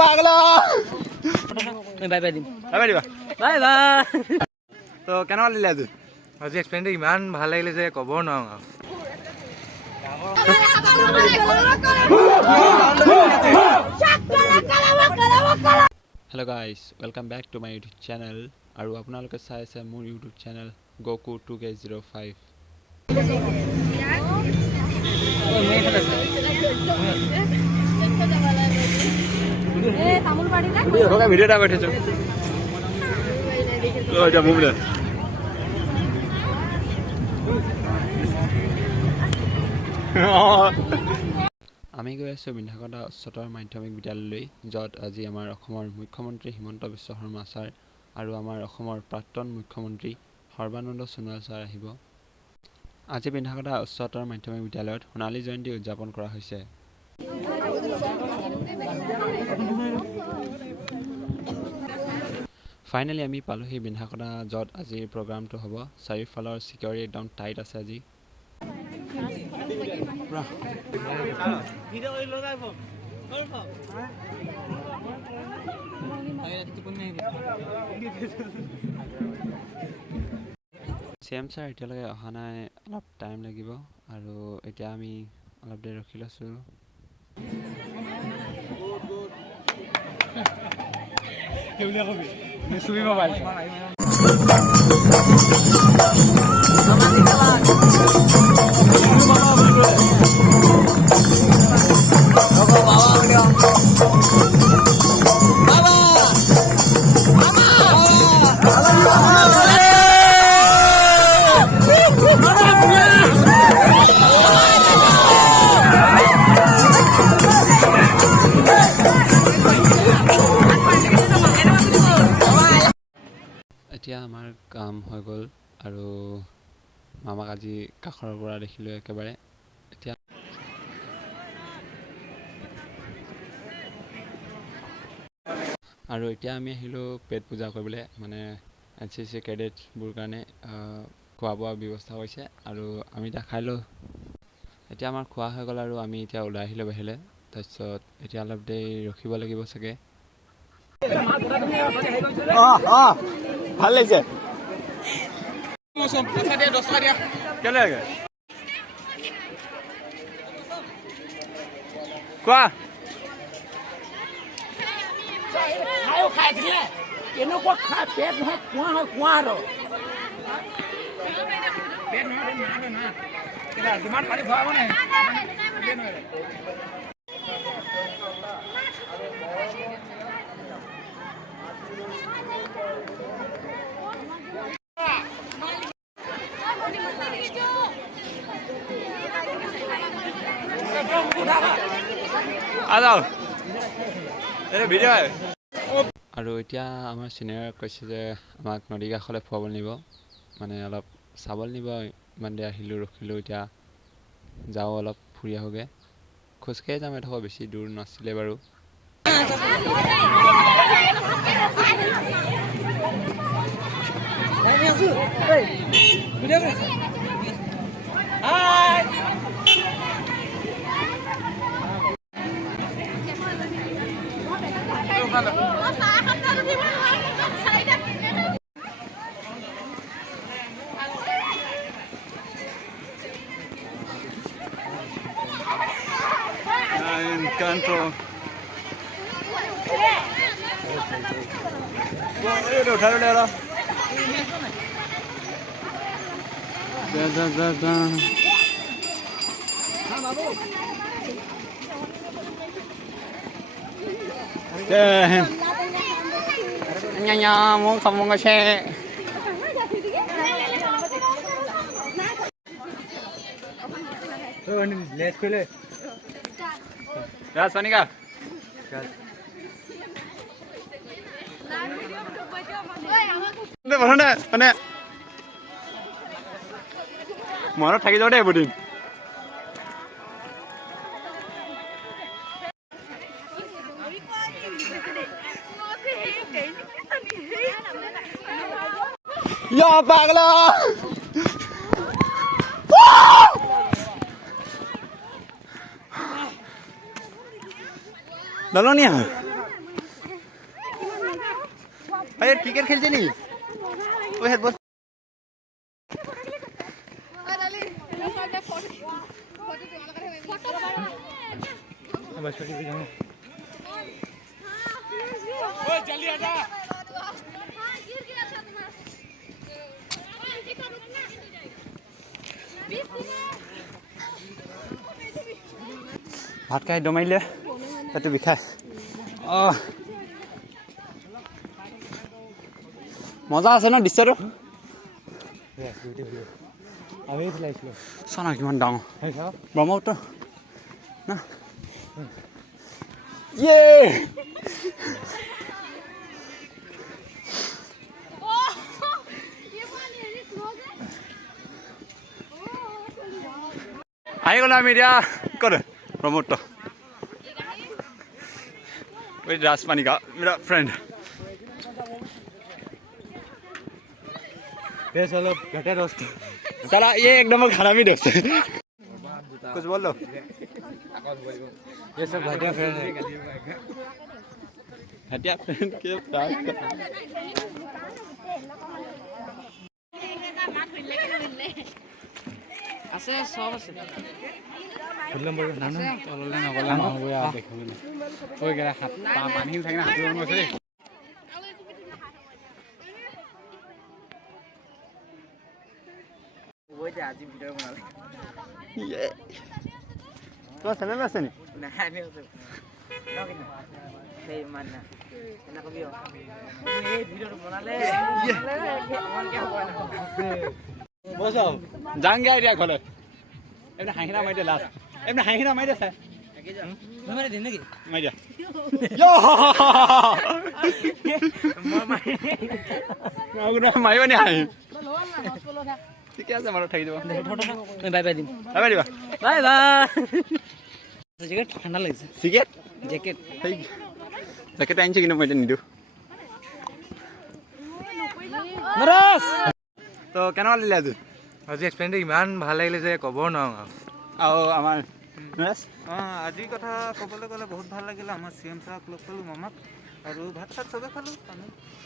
পাগলা bye bye দিম বাই দিবা বাই বাই তো কেনেকুৱা লাগিলে আজি আজি এক্সপেৰিয়েঞ্চটো ইমান ভাল লাগিলে যে ক'ব নোৱাৰোঁ Hello guys, welcome back to my YouTube channel আৰু আপোনালোকে চাই আছে মোৰ YouTube channel Goku 2K05 video' এটা কৰি থৈছোঁ এতিয়া মোবাইল আমি গৈ আছোঁ বিন্ধাকটা উচ্চতৰ মাধ্যমিক বিদ্যালয়লৈ য'ত আজি আমাৰ অসমৰ মুখ্যমন্ত্ৰী হিমন্ত বিশ্ব শৰ্মা ছাৰ আৰু আমাৰ অসমৰ প্ৰাক্তন মুখ্যমন্ত্ৰী সৰ্বানন্দ সোণোৱাল ছাৰ আহিব আজি বিন্ধাকটা উচ্চতৰ মাধ্যমিক বিদ্যালয়ত সোণালী জয়ন্তী উদযাপন কৰা হৈছে ফাইনেলি আমি পালোহি বিন্ধাকটা য'ত আজিৰ প্ৰগ্ৰামটো হ'ব চাৰিওফালৰ চিকিউৰিটি একদম টাইট আছে আজি CM ছাৰ এতিয়ালৈকে অহা নাই অলপ টাইম লাগিব আৰু এতিয়া আমি অলপ দেৰি ৰখি লৈছোঁ এতিয়া আমাৰ কাম হৈ গ'ল আৰু মামাক আজি কাষৰ পৰা দেখিলোঁ একেবাৰে এতিয়া আৰু এতিয়া আমি আহিলোঁ পেট পূজা কৰিবলৈ মানে NCC কেডেটছবোৰ কাৰণে খোৱা বোৱা ব্যৱস্থা কৰিছে আৰু আমি এতিয়া খাই লওঁ এতিয়া আমাৰ খোৱা হৈ গ'ল আৰু আমি এতিয়া ওলাই আহিলোঁ বাহিৰলৈ তাৰপিছত এতিয়া অলপ দেৰি ৰখিব লাগিব চাগে ভাল লাগিছে কেনেকৈ কোৱা খাই দিলে কেনেকুৱা খাই পেট নহয় কুঁৱা হয় কুঁৱা আৰু পেট নহয় যিমান পানী ভৰাব নাই আৰু এতিয়া আমাৰ চিনিয়ৰে কৈছে যে আমাক নদী কাষলৈ ফুৰাবলৈ নিব মানে অলপ চাবলৈ নিব ইমান দেৰি আহিলোঁ ৰখিলোঁ এতিয়া যাওঁ অলপ ফুৰি আহোঁগৈ খোজকাঢ়ি যাম এডোখৰ বেছি দূৰ নাছিলে বাৰু control. उठा लो Nya muốn không muốn xe. Late কৰিলে Gas Panika. মানে মনত থাকি যাওঁ দেই এদিন পাগলা Dalo niya. আরে ক্রিকেট খেলছে নি ওই হেড বস जल्दी आजा ভাত খাই দমাইলে পেটটো বিষায় মজা আছে ন দৃশ্যটো আমি খেলাইছিলোঁ চানা কিমান ডাঙৰ ব্ৰহ্মপুত্ৰ না ইয়ে আহি গ'লো আমি এতিয়া ক'ত ব্ৰহ্মপুত্ৰ Wait, Rasmani ka, मेरा friend. ये चलो घटे दोस्त साला ये एकदम खराब ही दोस्त कुछ बोल लो ये सब घटिया फ्रेंड है हटिया फ्रेंड के पास আছে সব আছে ফুলম বড় নানা তললে নগলা নহব ইয়া দেখিবলে ওই গেলা হাত পানী থাকে না হাত আছে দেই ওই যে আজি ভিডিও বনালে ইয়ে তোমার চ্যানেল আছে নি না আমি আছে না কিনা সেই মান না না কবিও এই ভিডিও বনালে মন কে হয় না বসো যাঙ্গে আইডিয়া খলে এমনি হাঁহিনা মাইতে লাস্ট এমনি হাঁহিনা মাইতে স্যার মেরে দিন নাকি মাইতে ইয়ো মাগুনা মাইও নি হাঁহি ঠিক আছে মারো থাকি যাব বাই বাই দিম বাই দিবা বাই বাই জ্যাকেট ঠান্ডা লাগছে সিগারেট জ্যাকেট জ্যাকেট আনছে কিন্তু মই নিদু নরস তো কেন লিলা আজি আজি এক্সপ্লেইনটো ইমান ভাল লাগিলে যে ক'ব নোৱাৰো আৰু আমাৰ নৰেশ আজিৰ কথা ক'বলৈ গ'লে বহুত ভাল লাগিলে আমাৰ CM ছাৰক লগ পালোঁ মামাক আৰু ভাত চাত চবে খালোঁ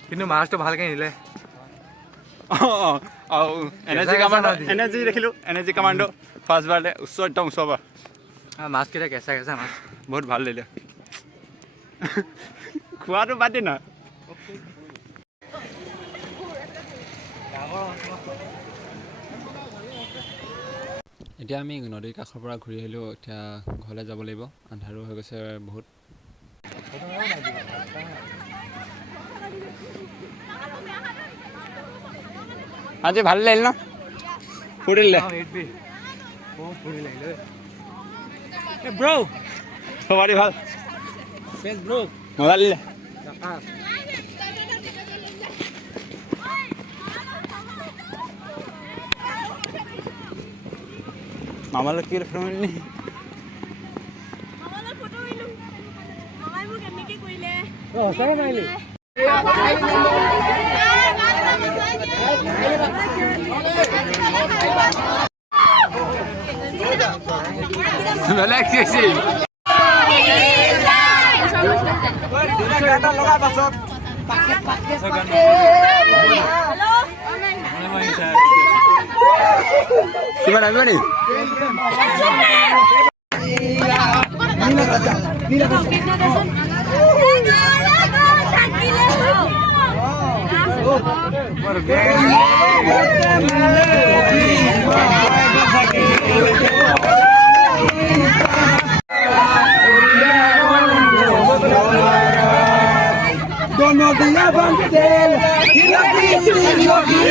কিন্তু মাছটো ভালকৈ নিলে আৰু এনাৰ্জি দেখিলোঁ এনাৰ্জি কমাণ্ডো ফাৰ্ষ্ট বাৰতে ওচৰ একদম ওচৰৰ পৰা মাছকেইটা কেঁচা কেঁচা মাছ বহুত ভাল লাগিলে খোৱাটো বাদ দি না এতিয়া আমি নদীৰ কাষৰ পৰা ঘূৰি আহিলোঁ এতিয়া ঘৰলৈ যাব লাগিব আন্ধাৰো হৈ গৈছে বহুত আজি ভাল লাগিল ন ফুৰিলে ব্রো সবারই ভাল ফেস ব্রো মজা দিলে মামালে কি ফ্যামিলি মামালে ফটো মাইলো মামাই মোক এনেকে কইলে সঁচাই মাইলি relax easy Gimana gimana nih? Dono de la bandera y la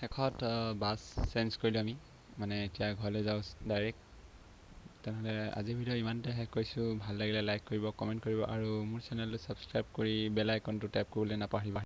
শেষত বাছ চেঞ্জ কৰিলোঁ আমি মানে এতিয়া ঘৰলৈ যাওঁ ডাইৰেক্ট তেনেহ'লে আজিৰ ভিডিঅ' ইমানতে শেষ কৰিছোঁ। ভাল লাগিলে লাইক কৰিব, কমেণ্ট কৰিব আৰু মোৰ চেনেলটো ছাবস্ক্ৰাইব কৰি বেল আইকনটো টেপ কৰিবলৈ নাপাহৰিবা।